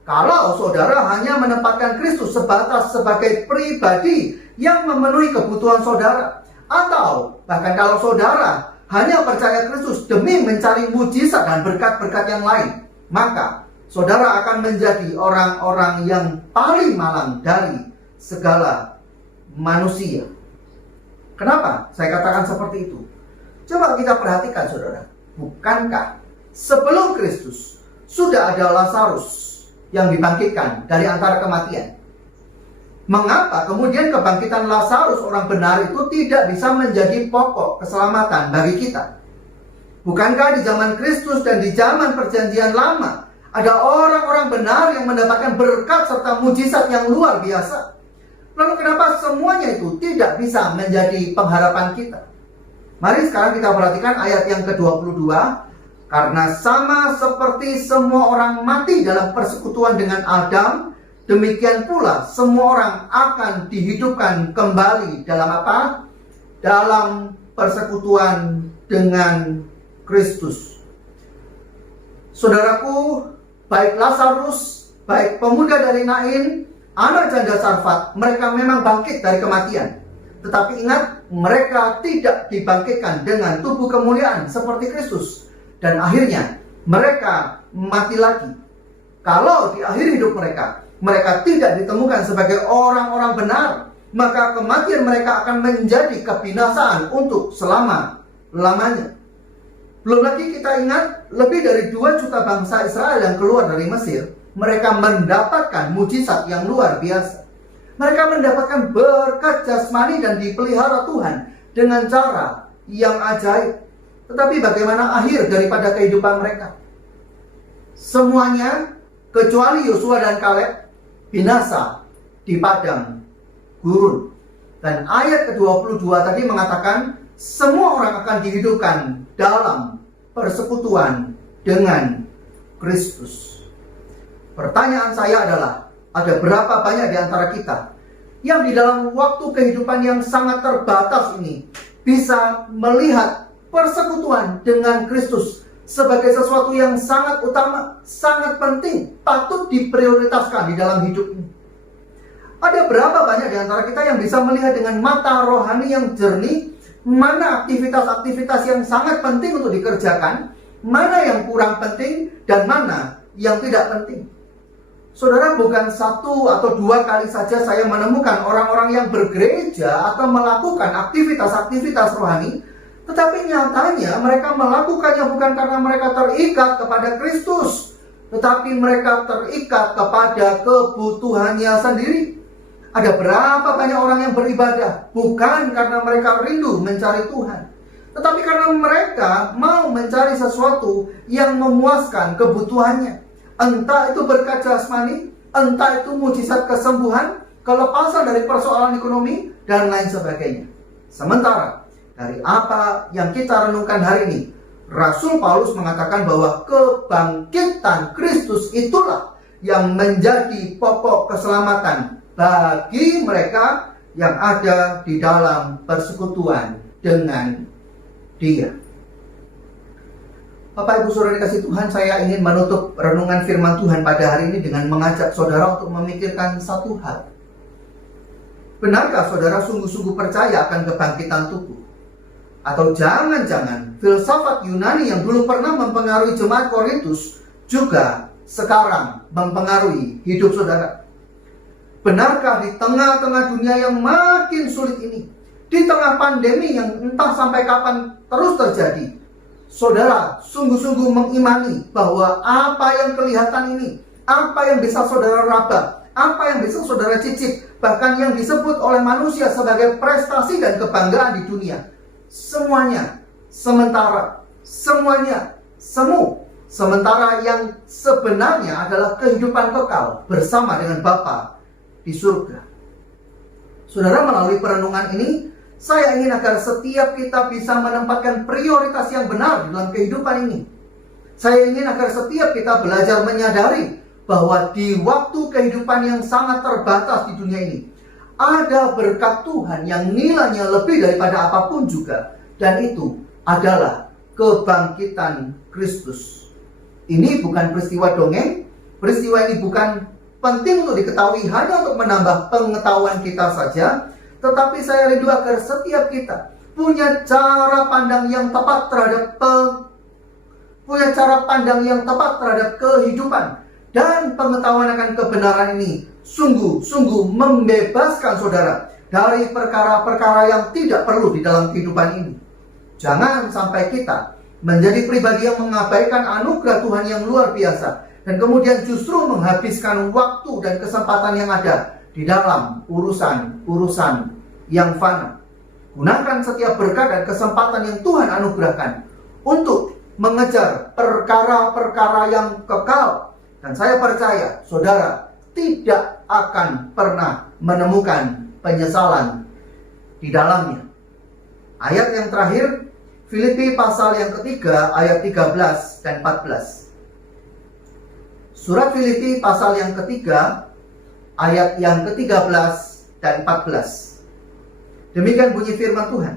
kalau saudara hanya menempatkan Kristus sebatas sebagai pribadi yang memenuhi kebutuhan saudara, atau bahkan kalau saudara hanya percaya Kristus demi mencari mujizat dan berkat-berkat yang lain, maka saudara akan menjadi orang-orang yang paling malang dari segala manusia. Kenapa saya katakan seperti itu? Coba kita perhatikan saudara, bukankah sebelum Kristus sudah ada Lazarus yang dibangkitkan dari antara kematian. Mengapa kemudian kebangkitan Lazarus orang benar itu tidak bisa menjadi pokok keselamatan bagi kita? Bukankah di zaman Kristus dan di zaman Perjanjian Lama ada orang-orang benar yang mendapatkan berkat serta mujizat yang luar biasa? Lalu kenapa semuanya itu tidak bisa menjadi pengharapan kita? Mari sekarang kita perhatikan ayat yang ke-22. Karena sama seperti semua orang mati dalam persekutuan dengan Adam, demikian pula semua orang akan dihidupkan kembali dalam apa? Dalam persekutuan dengan Kristus. Saudaraku, baik Lazarus, baik pemuda dari Nain, anak janda Sarfat, mereka memang bangkit dari kematian. Tetapi ingat, mereka tidak dibangkitkan dengan tubuh kemuliaan seperti Kristus. Dan akhirnya mereka mati lagi. Kalau di akhir hidup mereka, mereka tidak ditemukan sebagai orang-orang benar, maka kematian mereka akan menjadi kebinasaan untuk selama-lamanya. Belum lagi kita ingat, lebih dari 2 juta bangsa Israel yang keluar dari Mesir, mereka mendapatkan mujizat yang luar biasa. Mereka mendapatkan berkat jasmani dan dipelihara Tuhan dengan cara yang ajaib. Tetapi bagaimana akhir daripada kehidupan mereka? Semuanya, kecuali Yosua dan Kaleb, binasa di padang gurun. Dan ayat ke-22 tadi mengatakan, semua orang akan dihidupkan dalam persekutuan dengan Kristus. Pertanyaan saya adalah, ada berapa banyak di antara kita yang di dalam waktu kehidupan yang sangat terbatas ini bisa melihat persekutuan dengan Kristus sebagai sesuatu yang sangat utama, sangat penting, patut diprioritaskan di dalam hidup ini? Ada berapa banyak di antara kita yang bisa melihat dengan mata rohani yang jernih mana aktivitas-aktivitas yang sangat penting untuk dikerjakan, mana yang kurang penting, dan mana yang tidak penting? Saudara, bukan 1 atau 2 kali saja saya menemukan orang-orang yang bergereja atau melakukan aktivitas-aktivitas rohani, tetapi nyatanya mereka melakukannya bukan karena mereka terikat kepada Kristus, tetapi mereka terikat kepada kebutuhannya sendiri. Ada berapa banyak orang yang beribadah bukan karena mereka rindu mencari Tuhan, tetapi karena mereka mau mencari sesuatu yang memuaskan kebutuhannya. Entah itu berkat jasmani, entah itu mujizat kesembuhan, kelepasan dari persoalan ekonomi, dan lain sebagainya. Sementara dari apa yang kita renungkan hari ini, Rasul Paulus mengatakan bahwa kebangkitan Kristus itulah yang menjadi pokok keselamatan bagi mereka yang ada di dalam persekutuan dengan Dia. Bapak Ibu Saudara dikasih Tuhan, saya ingin menutup renungan firman Tuhan pada hari ini dengan mengajak saudara untuk memikirkan satu hal. Benarkah saudara sungguh-sungguh percaya akan kebangkitan tubuh? Atau jangan-jangan filsafat Yunani yang dulu pernah mempengaruhi jemaat Korintus juga sekarang mempengaruhi hidup saudara? Benarkah di tengah-tengah dunia yang makin sulit ini, di tengah pandemi yang entah sampai kapan terus terjadi, saudara sungguh-sungguh mengimani bahwa apa yang kelihatan ini, apa yang bisa saudara raba, apa yang bisa saudara cicip, bahkan yang disebut oleh manusia sebagai prestasi dan kebanggaan di dunia, semuanya sementara, semuanya semu. Sementara yang sebenarnya adalah kehidupan kekal bersama dengan Bapa di surga. Saudara, melalui perenungan ini, saya ingin agar setiap kita bisa menempatkan prioritas yang benar dalam kehidupan ini. Saya ingin agar setiap kita belajar menyadari bahwa di waktu kehidupan yang sangat terbatas di dunia ini, ada berkat Tuhan yang nilainya lebih daripada apapun juga. Dan itu adalah kebangkitan Kristus. Ini bukan peristiwa dongeng. Peristiwa ini bukan penting untuk diketahui hanya untuk menambah pengetahuan kita saja. Tetapi saya rindu agar setiap kita punya cara pandang yang tepat terhadap kehidupan. Dan pengetahuan akan kebenaran ini sungguh-sungguh membebaskan saudara dari perkara-perkara yang tidak perlu di dalam kehidupan ini. Jangan sampai kita menjadi pribadi yang mengabaikan anugerah Tuhan yang luar biasa, dan kemudian justru menghabiskan waktu dan kesempatan yang ada di dalam urusan-urusan yang fana. Gunakan setiap berkat dan kesempatan yang Tuhan anugerahkan untuk mengejar perkara-perkara yang kekal. Dan saya percaya saudara tidak akan pernah menemukan penyesalan di dalamnya. Ayat yang terakhir, Filipi pasal yang ketiga ayat 13 dan 14. Surat Filipi pasal yang ketiga ayat yang ke-13 dan 14. Demikian bunyi firman Tuhan.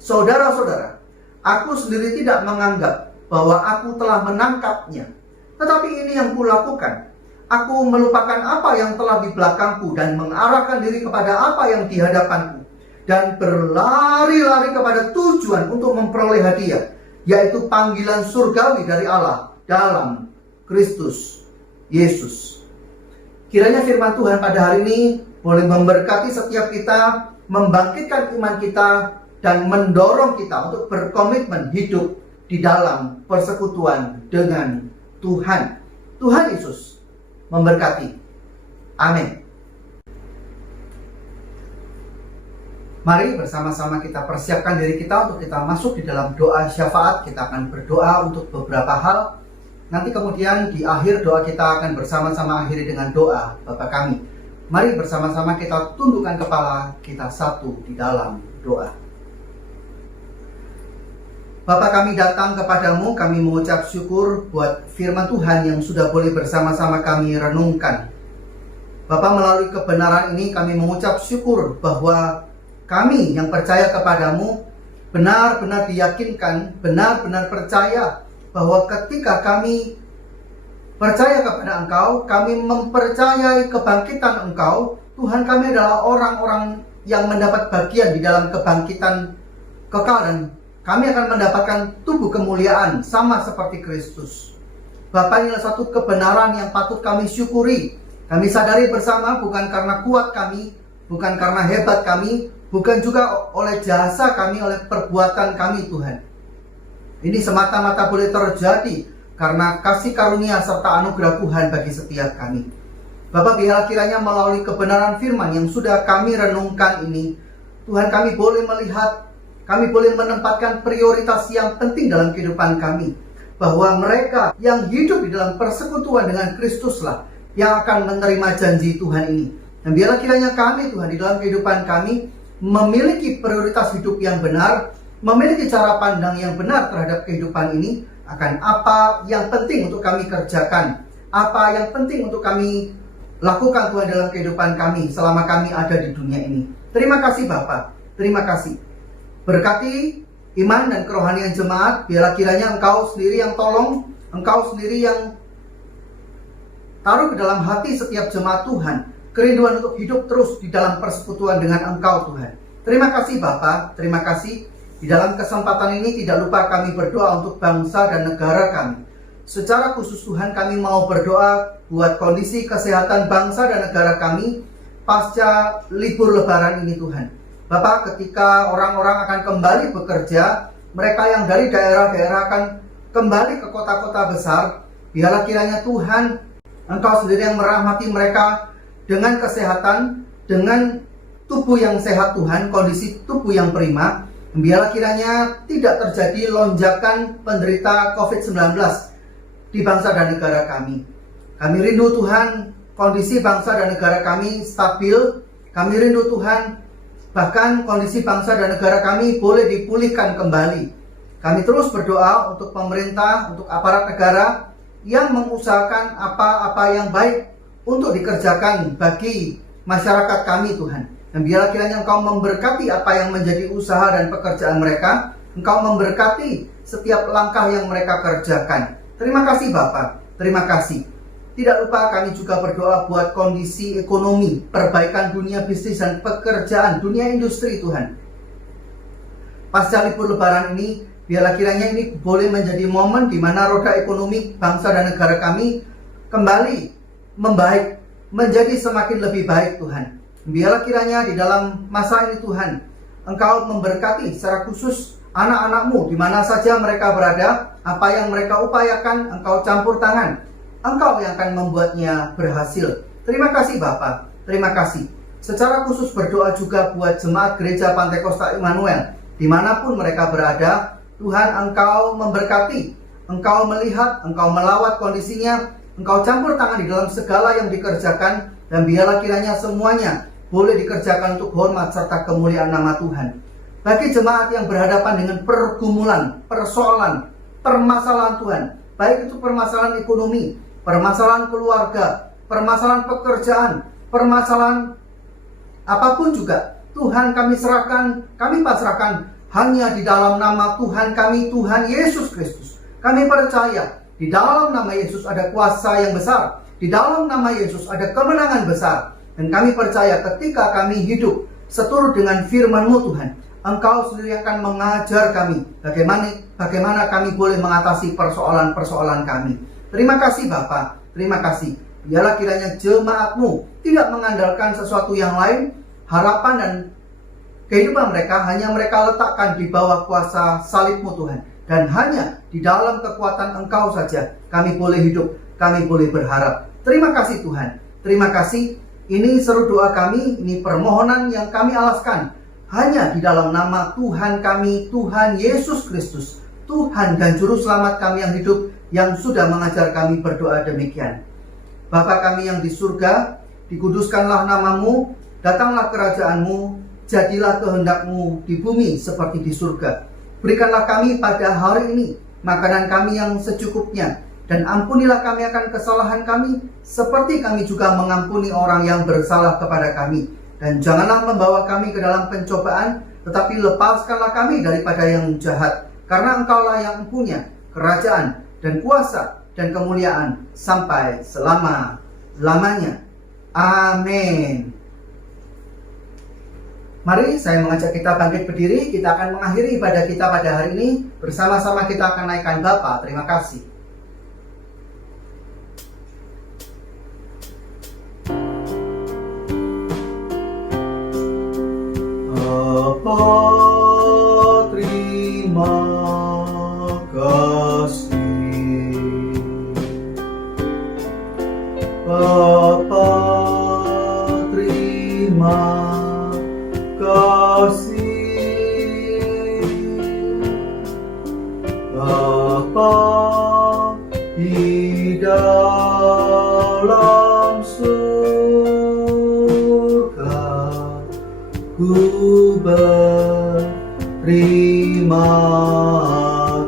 Saudara-saudara, aku sendiri tidak menganggap bahwa aku telah menangkapnya, tetapi ini yang kulakukan. Aku melupakan apa yang telah di belakangku dan mengarahkan diri kepada apa yang di hadapanku, dan berlari-lari kepada tujuan untuk memperoleh hadiah, yaitu panggilan surgawi dari Allah dalam Kristus Yesus. Kiranya firman Tuhan pada hari ini boleh memberkati setiap kita, membangkitkan iman kita, dan mendorong kita untuk berkomitmen hidup di dalam persekutuan dengan Tuhan. Tuhan Yesus memberkati. Amin. Mari bersama-sama kita persiapkan diri kita untuk kita masuk di dalam doa syafaat. Kita akan berdoa untuk beberapa hal. Nanti kemudian di akhir doa kita akan bersama-sama akhiri dengan doa Bapa kami. Mari bersama-sama kita tundukkan kepala kita satu di dalam doa. Bapa kami datang kepadamu, kami mengucap syukur buat firman Tuhan yang sudah boleh bersama-sama kami renungkan. Bapa, melalui kebenaran ini kami mengucap syukur bahwa kami yang percaya kepadamu benar-benar diyakinkan, benar-benar percaya bahwa ketika kami percaya kepada Engkau, kami mempercayai kebangkitan Engkau. Tuhan, kami adalah orang-orang yang mendapat bagian di dalam kebangkitan kekal, dan kami akan mendapatkan tubuh kemuliaan sama seperti Kristus. Bapa, inilah satu kebenaran yang patut kami syukuri. Kami sadari bersama bukan karena kuat kami, bukan karena hebat kami, bukan juga oleh jasa kami, oleh perbuatan kami Tuhan. Ini semata-mata boleh terjadi karena kasih karunia serta anugerah Tuhan bagi setiap kami. Bapak, biarlah kiranya melalui kebenaran firman yang sudah kami renungkan ini, Tuhan, kami boleh melihat, kami boleh menempatkan prioritas yang penting dalam kehidupan kami, bahwa mereka yang hidup di dalam persekutuan dengan Kristuslah yang akan menerima janji Tuhan ini. Dan biarlah kiranya kami, Tuhan, di dalam kehidupan kami memiliki prioritas hidup yang benar, memiliki cara pandang yang benar terhadap kehidupan ini, akan apa yang penting untuk kami kerjakan, apa yang penting untuk kami lakukan Tuhan dalam kehidupan kami selama kami ada di dunia ini. Terima kasih Bapa, terima kasih. Berkati iman dan kerohanian jemaat, biarlah kiranya Engkau sendiri yang tolong, Engkau sendiri yang taruh ke dalam hati setiap jemaat Tuhan kerinduan untuk hidup terus di dalam persekutuan dengan Engkau Tuhan. Terima kasih Bapa, terima kasih. Di dalam kesempatan ini tidak lupa kami berdoa untuk bangsa dan negara kami. Secara khusus Tuhan, kami mau berdoa buat kondisi kesehatan bangsa dan negara kami pasca libur lebaran ini Tuhan. Bapak, ketika orang-orang akan kembali bekerja, mereka yang dari daerah-daerah akan kembali ke kota-kota besar, biarlah kiranya Tuhan, Engkau sendiri yang merahmati mereka dengan kesehatan, dengan tubuh yang sehat Tuhan, kondisi tubuh yang prima. Biarlah kiranya tidak terjadi lonjakan penderita COVID-19 di bangsa dan negara kami. Kami rindu Tuhan, kondisi bangsa dan negara kami stabil. Kami rindu Tuhan, bahkan kondisi bangsa dan negara kami boleh dipulihkan kembali. Kami terus berdoa untuk pemerintah, untuk aparat negara yang mengusahakan apa-apa yang baik untuk dikerjakan bagi masyarakat kami Tuhan. Dan biarlah kiranya Engkau memberkati apa yang menjadi usaha dan pekerjaan mereka. Engkau memberkati setiap langkah yang mereka kerjakan. Terima kasih Bapa, terima kasih. Tidak lupa kami juga berdoa buat kondisi ekonomi, perbaikan dunia bisnis dan pekerjaan, dunia industri Tuhan. Pasca libur lebaran ini, biarlah kiranya ini boleh menjadi momen di mana roda ekonomi bangsa dan negara kami kembali membaik, menjadi semakin lebih baik Tuhan. Biarlah kiranya di dalam masa ini Tuhan, Engkau memberkati secara khusus Anak-anakmu di mana saja mereka berada, apa yang mereka upayakan, Engkau campur tangan. Engkau yang akan membuatnya berhasil. Terima kasih Bapa, terima kasih. Secara khusus berdoa juga buat jemaat gereja Pantai Kosta Immanuel. Dimanapun mereka berada, Tuhan Engkau memberkati. Engkau melihat, Engkau melawat kondisinya, Engkau campur tangan di dalam segala yang dikerjakan. Dan biarlah kiranya semuanya boleh dikerjakan untuk hormat serta kemuliaan nama Tuhan. Bagi jemaat yang berhadapan dengan pergumulan, persoalan, permasalahan Tuhan, baik itu permasalahan ekonomi, permasalahan keluarga, permasalahan pekerjaan, permasalahan apapun juga, Tuhan kami serahkan, kami pasrahkan hanya di dalam nama Tuhan kami, Tuhan Yesus Kristus. Kami percaya di dalam nama Yesus ada kuasa yang besar, di dalam nama Yesus ada kemenangan besar. Dan kami percaya ketika kami hidup seturut dengan firman-Mu Tuhan, Engkau sendiri akan mengajar kami bagaimana kami boleh mengatasi persoalan-persoalan kami. Terima kasih Bapa, terima kasih. Biarlah kiranya jemaat-Mu tidak mengandalkan sesuatu yang lain, harapan dan kehidupan mereka hanya mereka letakkan di bawah kuasa salib-Mu Tuhan. Dan hanya di dalam kekuatan Engkau saja kami boleh hidup, kami boleh berharap. Terima kasih Tuhan, terima kasih. Ini seru doa kami, ini permohonan yang kami alaskan hanya di dalam nama Tuhan kami, Tuhan Yesus Kristus, Tuhan dan Juru Selamat kami yang hidup, yang sudah mengajar kami berdoa demikian. Bapa kami yang di surga, dikuduskanlah nama-Mu, datanglah kerajaan-Mu, jadilah kehendak-Mu di bumi seperti di surga. Berikanlah kami pada hari ini makanan kami yang secukupnya, dan ampunilah kami akan kesalahan kami, seperti kami juga mengampuni orang yang bersalah kepada kami. Dan janganlah membawa kami ke dalam pencobaan, tetapi lepaskanlah kami daripada yang jahat. Karena Engkaulah yang punya kerajaan dan kuasa dan kemuliaan sampai selama-lamanya. Amin. Mari saya mengajak kita bangkit berdiri. Kita akan mengakhiri ibadah kita pada hari ini. Bersama-sama kita akan naikkan Bapa. Terima kasih. Bapa, terima kasih. Bapa, terima kasih. Bapa di dalam surga, ku berterima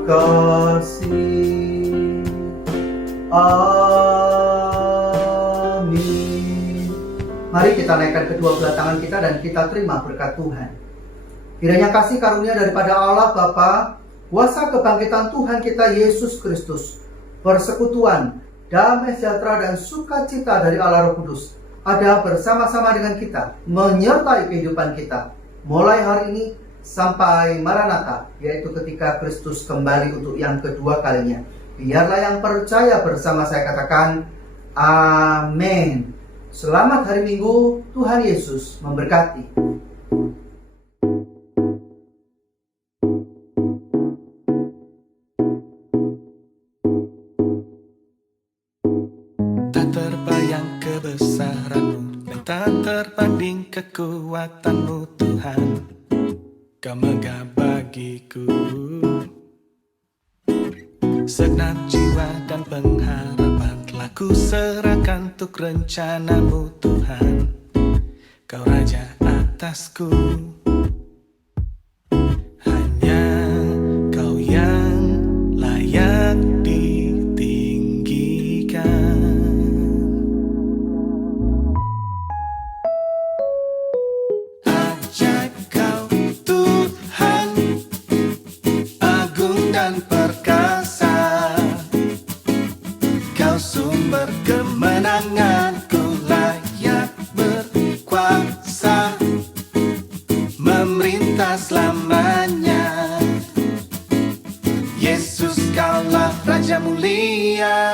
kasih. Amin. Mari kita naikkan kedua belah tangan kita dan kita terima berkat Tuhan. Kiranya kasih karunia daripada Allah Bapa, kuasa kebangkitan Tuhan kita Yesus Kristus, persekutuan, damai sejahtera dan sukacita dari Allah Roh Kudus ada bersama-sama dengan kita, menyertai kehidupan kita, mulai hari ini sampai Maranatha, yaitu ketika Kristus kembali untuk yang kedua kalinya. Biarlah yang percaya bersama saya katakan, amin. Selamat hari Minggu, Tuhan Yesus memberkati. Kebesaran-Mu dan tak terbanding kekuatan-Mu Tuhan, Kau megah bagiku segenap jiwa dan pengharapan telah ku serahkan untuk rencana-Mu Tuhan. Kau Raja atasku, hanya Kau yang layak ditinggikan. Perkasa, Kau sumber kemenanganku, layak berkuasa, memerintah selamanya. Yesus, Kaulah Raja mulia.